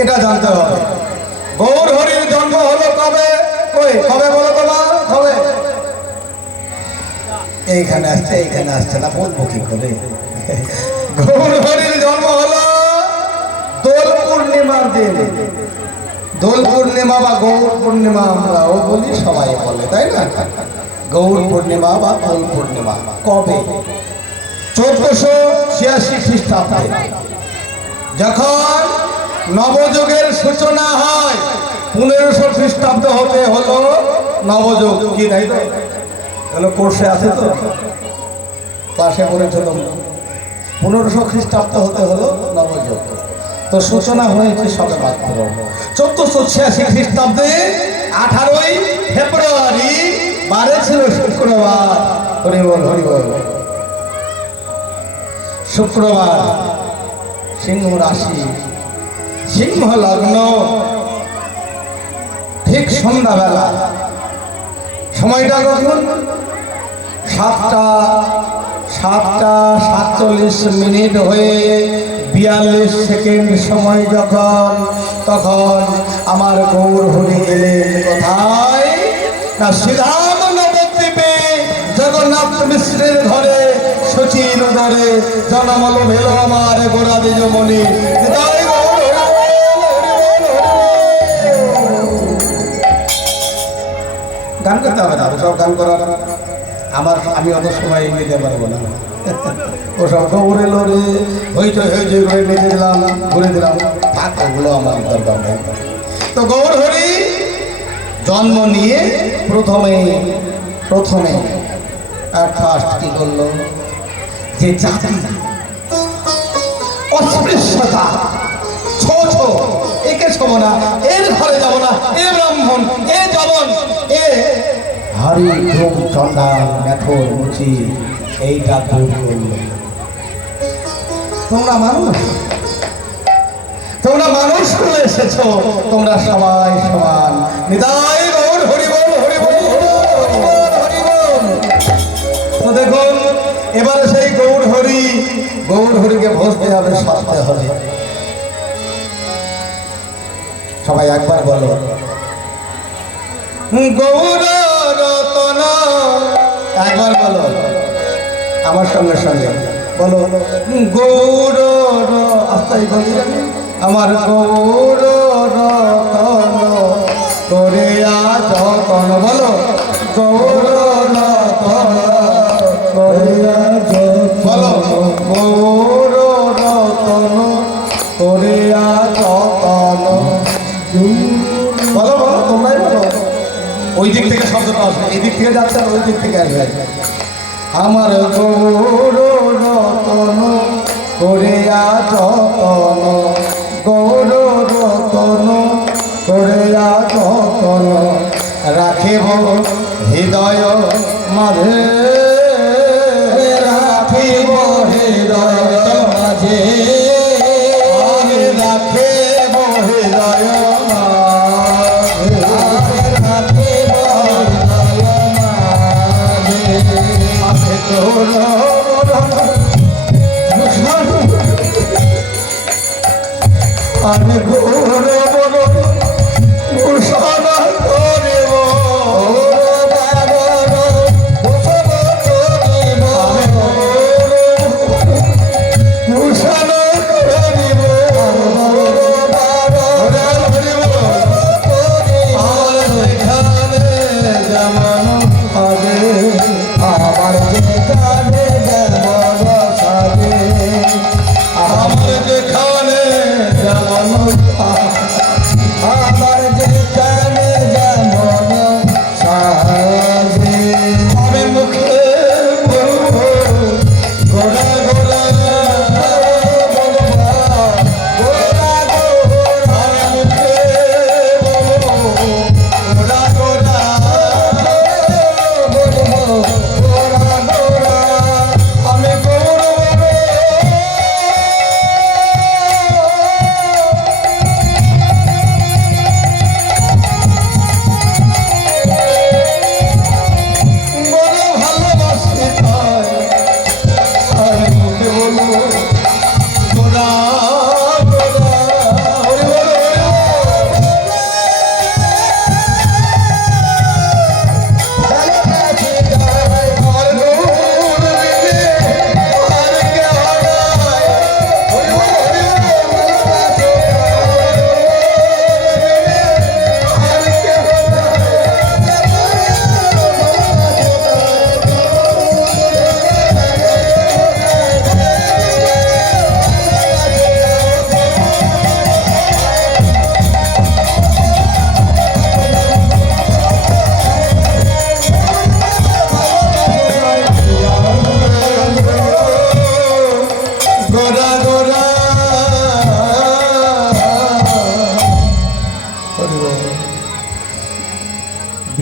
এটা জানতে হবে। গৌর হরির জন্ম হলো কবে? কবে বলো তোমার? কবে? এইখানে আসছে না, বলবো কি করে? গৌর হরির জন্ম হলো দোল পূর্ণিমার দিন। দোল পূর্ণিমা বা গৌর পূর্ণিমা আমরাও বলি, সবাই বলে, তাই না? গৌর পূর্ণিমা বা দোল পূর্ণিমা কবে? 1486 খ্রিস্টাব্দে যখন নবযুগের সূচনা হয়। 1500 খ্রিস্টাব্দ হতে হলো নবযুগ। কি নাই তো হলো, কোর্সে আছে তো, ক্লাসে পড়েছ তোমরা। 1500 খ্রিস্টাব্দ হতে হলো নবযুগ। তো সূচনা হয়েছে সবে মাত্র 1486 খ্রিস্টাব্দে 18ই ফেব্রুয়ারি, বারে ছিল শুক্রবার। হরিবল হরিবল। শুক্রবার, সিংহ রাশি, সিংহ লগ্ন, ঠিক সন্ধ্যাবেলা। সময়টা কখন? 7টা 47 হয়ে 42 সেকেন্ড সময় যখন, তখন আমার গৌর হরি এলেন কোথায়? না শ্রীধাম নবদ্বীপে জগন্নাথ মিশ্রের ঘরে শচীন উদরে জনমল ভেল আমার গোড়া দ্বিজমণি। গান করতে হবে না, ওসব গান করার আমি অত সময় নিতে পারবো না। ওসব গৌরে লোরে হইচই করে নিতে দিলাম, ঘুরে দিলাম, থাক, ওগুলো আমার দরকার নেই। তো গৌর হরি জন্ম নিয়ে প্রথমে ফার্স্ট কি করলো? যে জাতি অস্পৃশ্যতা, ছোট, একে ছব না, এর ঘরে যাব না, এ ব্রাহ্মণ, এ জবন, এ হারি ধূম চন্ডাল মেথর মুচি, এইটা দূর করল। তোমরা মানুষ করে এসেছ, তোমরা সবাই সমান। নিতাই গৌর হরিবল হরিবল হরিবল। তো দেখুন, এবারে সেই গৌর হরিকে ভজতে হবে, সাজতে হবে। সবাই একবার বলো, গৌর রতন। একবার বলো আমার সঙ্গে সঙ্গে, বলো গৌর। আস্তাই বলি আমার গৌর রতন করে যতন। বলো গৌর রতন করে বলো গৌর রতন করে যতন। বলো বলো, তোমরাই বলো। ওই দিক থেকে শব্দটা আসবে, এই দিক থেকে যাচ্ছে আর ওই দিক থেকে আসবে। আমার গৌর রতন করে যতন, গৌর রতন করে যতন, রাখিব হৃদয় মাঝে, রাখিব হৃদয় মাঝে, রাখিব হৃদয় আমি গৌর বল ঘোষণা করিব, ঘোষণা করিব। যেমন হবে আমার যেখানে, যেমন সাজে আমার যেখানে, যেমন আমার যেখানে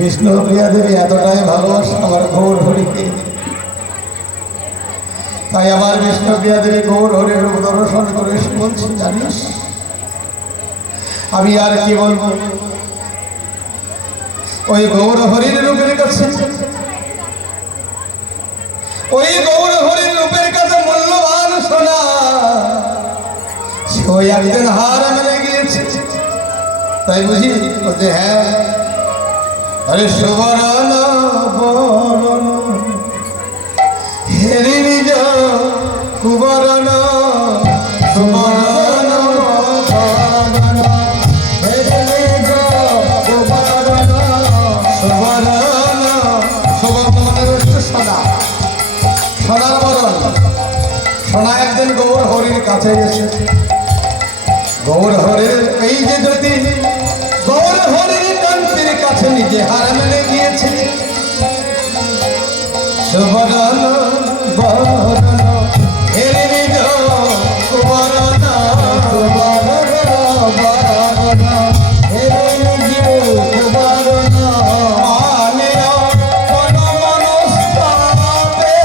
বিষ্ণুপ্রিয়া দেবী এতটাই ভালোবাসে আমার গৌর হরিকে, তাই আমার বিষ্ণুপ্রিয়া দেবী গৌর হরির রূপ দর্শন করে এসে বলছি, জানিস আমি আর কি বলবো, ওই গৌর হরির রূপের কাছে, ওই গৌর হরির রূপের কাছে মূল্যবান সোনা ওই একদিন হার মেনে গিয়েছে। তাই বুঝি বলছে হ্যাঁ, আরে সুবরণ বরণ হেরি নিজ কুবরণ, সুবরণ বরণ হেরি নিজ কুবরণ, সুবরণ সুবরণ সোনা, সোনার বরণ। সোনা একদিন গৌর হরির কাছে এসে, গৌর হরির এই যে জ্যোতি গৌর হরির কান্তির কাছে নিজে হার মেনে গিয়েছে। সুবরণ বরণ হেরি নিজ কুবরণ, সুবরণ বরণ হেরি নিজ কুবরণ, মানিয়া মন মনস্তাপে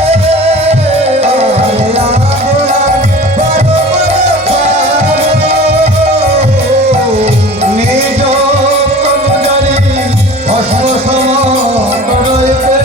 নিজ তনুজারি ভস্ম সম করইতে,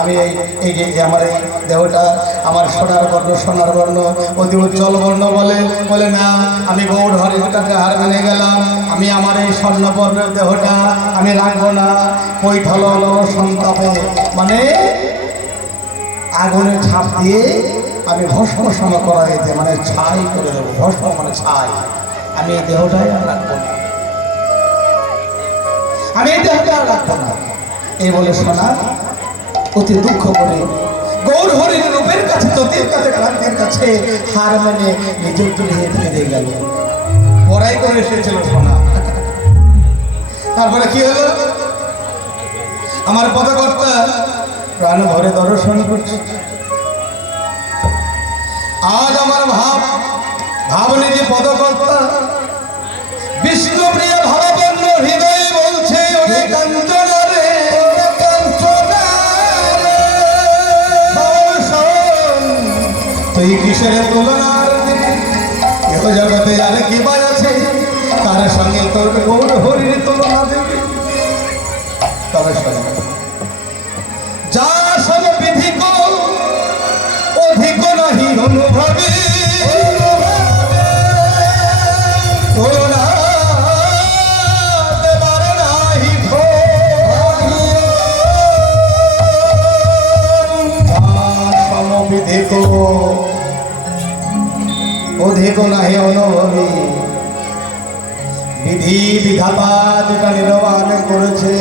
আমি এই যে আমার এই দেহটা আমার সোনার বর্ণ অতি উজ্জ্বল বর্ণ বলে না, আমি গৌর হরির কাছে হার মেনে গেলাম, আমি আমার এই স্বর্ণবর্ণের দেহটা আমি রাখবো না, কৈঠল সন্তাপে মানে আগুনে ছাপ দিয়ে আমি ভস্ম সম করা যেতে মানে ছাই করে দেবো, ভস্ম মানে ছাই, আমি এই দেহটাই আর রাখবো না, আমি এই দেহটা আর রাখবো না। এই বলে সোনা অতি দুঃখ করে গৌর হরির রূপের কাছে, জ্যোতির কাছে, ক্রান্তির কাছে হার মেনে নিজের নিয়ে ফিরে গেল। পড়াই করে এসেছিল সোনা। তারপরে কি হলো, আমার পদকর্তা প্রাণ ভরে দর্শন করছে। আজ আমার ভাব নিজে পদকর্তা বিষ্ণুপ্রিয়া ভাবাপন্ন হৃদয় বলছে, ওরে কাঞ্চনা রে তুই কিসের তুলনার দিবি, এহ জগতে আর কি বাই আছে, কার সঙ্গে তোর গৌর হরির তুলনা দিবি। তবে শোনো, যা সব বিধিক অধিক নাহি অনুভবে, তুলনা দেবার নাহি সমবিধিক অধিক নাহি অনুভবী, বিধি বিধাতা যেটা নির্মাণ করেছে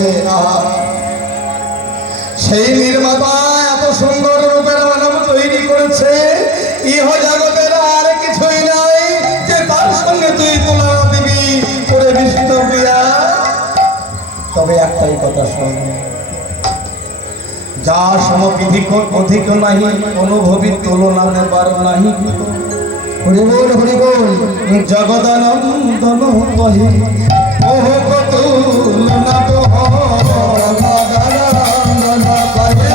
সেই নির্মাতা এত সুন্দর রূপের মানব তৈরি করেছে, ইহ জগতের আর কিছুই নাই যে তার সঙ্গে তুই তুলনা দিবি করে বিষ্ণুপ্রিয়া। তবে একটাই কথা শোন, যা সমবিধিক অধিক নাহি অনুভবী, তুলনা নেবার নাহি। হরি বল হরি বল, জগদানন্দন কহি ওহ তুলনা তো জগদানন্দন কহি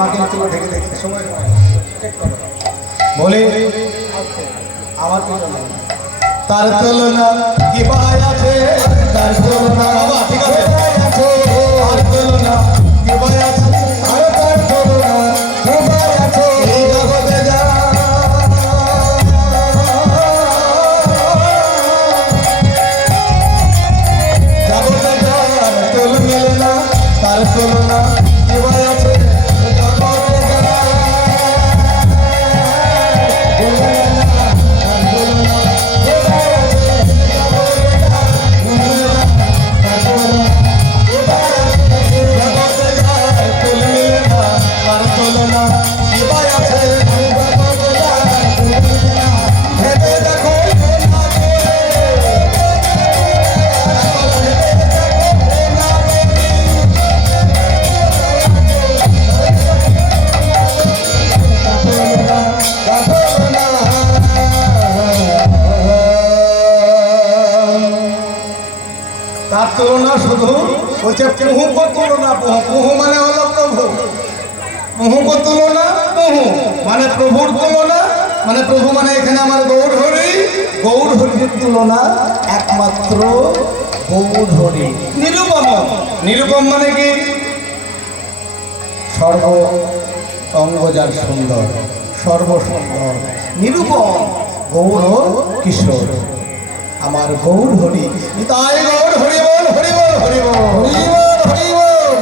আমাকে একটু ঢেকে দেখতে সময় বলে আমার তুলনা তার তুলনা কি ভাই আছে তার তুলনা ঠিক আছে তার তুলনা কি ভাই আছে আর তার তুলনা কি ভাই আছে এই জগতে যা জগতে যার তুল মিলে না তার তুলনা কি ভাই আছে জগতে যা তার তুলনা শুধু বলছে প্রভুক তুলনা প্রভু মানে হলো প্রভু প্রভুক তুলনা প্রভু মানে প্রভুর তুলনা মানে প্রভু মানে এখানে আমার গৌর হরির তুলনা একমাত্র গৌর হরি নিরুপম নিরুপম মানে কি সর্ব অঙ্গজার সুন্দর সর্বসুন্দর নিরুপম গৌর কিশোর আমার গৌর হরি তাই গৌর হরি বল হরি বল হরি বল হরি বল